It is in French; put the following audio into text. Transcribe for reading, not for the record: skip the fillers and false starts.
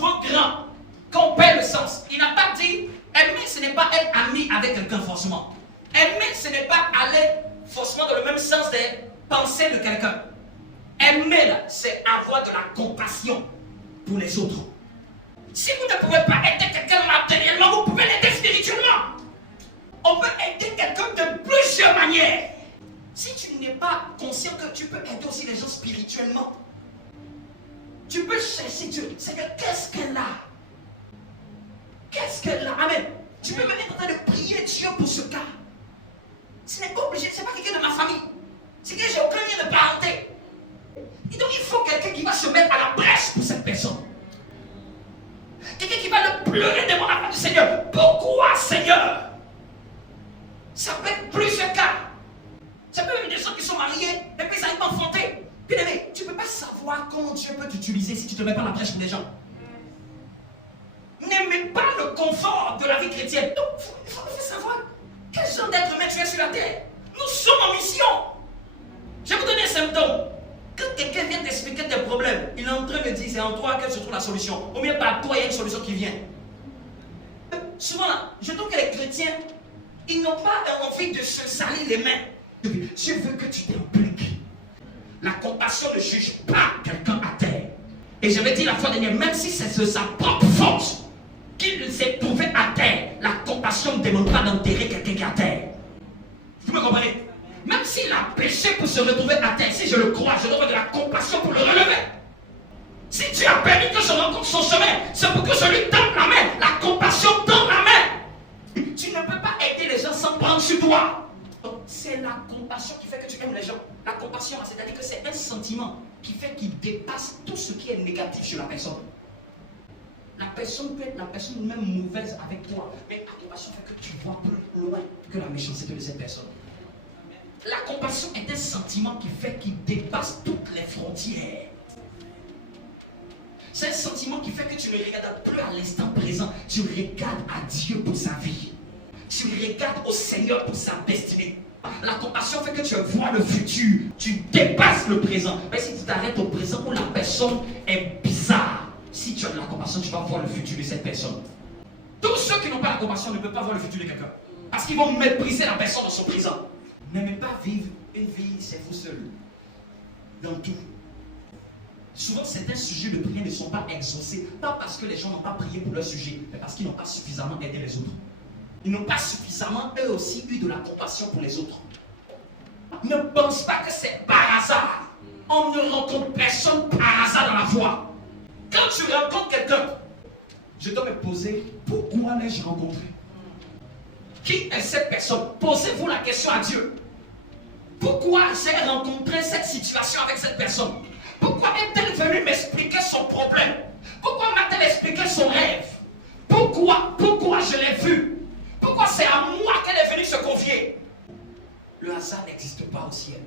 souvent grand, qu'on perd le sens. Il n'a pas dit, aimer, ce n'est pas être ami avec quelqu'un forcément. Aimer, ce n'est pas aller forcément dans le même sens des pensées de quelqu'un. Aimer, là, c'est avoir de la compassion pour les autres. Si vous ne pouvez pas aider quelqu'un matériellement, vous pouvez l'aider spirituellement. On peut aider quelqu'un de plusieurs manières. Si tu n'es pas conscient que tu peux aider aussi les gens spirituellement, tu peux chercher Dieu. Seigneur, qu'est-ce qu'elle a? Qu'est-ce qu'elle a? Amen. Tu peux même être en train de prier Dieu pour ce cas. Ce n'est pas obligé, ce n'est pas quelqu'un de ma famille. C'est que j'ai aucun lien de parenté. Et donc il faut quelqu'un qui va se mettre à la brèche pour cette personne. Quelqu'un qui va le pleurer devant la face du Seigneur. Pourquoi, Seigneur? Ça peut être plusieurs cas. Ça peut être des gens qui sont mariés, et puis ils arrivent à enfanter. Puis tu ne peux pas savoir comment Dieu peut t'utiliser si tu ne te mets pas à la brèche pour les gens. N'aimez pas le confort de la vie chrétienne. Donc, il faut savoir quel genre d'être humain tu es sur la terre. Nous sommes en mission. Je vais vous donner un symptôme. Quand quelqu'un vient t'expliquer tes problèmes, il est en train de dire c'est en toi que se trouve la solution. Au mieux par toi, il y a une solution qui vient. Souvent, je trouve que les chrétiens, ils n'ont pas envie de se salir les mains. Je veux que tu t'impliques. La compassion ne juge pas quelqu'un à terre. Et je vais dire la fois dernière, même si c'est de sa propre force qu'il s'est trouvé à terre, la compassion ne demande pas d'enterrer quelqu'un qui est à terre. Vous me comprenez? Même s'il a péché pour se retrouver à terre, si je le crois, je dois avoir de la compassion pour le relever. Si Dieu a permis que je rencontre son chemin, c'est pour que je lui tende la main. La compassion tend la main. Tu ne peux pas aider les gens sans prendre sur toi. C'est la compassion qui fait que tu aimes les gens. La compassion, c'est-à-dire que c'est un sentiment qui fait qu'il dépasse tout ce qui est négatif sur la personne. La personne peut être la personne même mauvaise avec toi, mais la compassion fait que tu vois plus loin que la méchanceté de cette personne. La compassion est un sentiment qui fait qu'il dépasse toutes les frontières. C'est un sentiment qui fait que tu ne regardes plus à l'instant présent, tu regardes à Dieu pour sa vie. Tu regardes au Seigneur pour sa destinée. La compassion fait que tu vois le futur, tu dépasses le présent. Mais si tu t'arrêtes au présent où la personne est bizarre, si tu as de la compassion, tu vas voir le futur de cette personne. Tous ceux qui n'ont pas la compassion ne peuvent pas voir le futur de quelqu'un. Parce qu'ils vont mépriser la personne dans son présent. N'aimez pas vivre une vie, c'est vous seul. Dans tout. Souvent, certains sujets de prière ne sont pas exaucés. Pas parce que les gens n'ont pas prié pour leur sujet, mais parce qu'ils n'ont pas suffisamment aidé les autres. Ils n'ont pas suffisamment, eux aussi, eu de la compassion pour les autres. Ne pense pas que c'est par hasard. On ne rencontre personne par hasard dans la foi. Quand tu rencontres quelqu'un, je dois me poser, pourquoi l'ai-je rencontré? Qui est cette personne? Posez-vous la question à Dieu. Pourquoi j'ai rencontré cette situation avec cette personne? Pourquoi est-elle venue m'expliquer son problème? Pourquoi m'a-t-elle expliqué son rêve? Pourquoi je l'ai vu? Pourquoi c'est à moi qu'elle est venue se confier? Le hasard n'existe pas au ciel.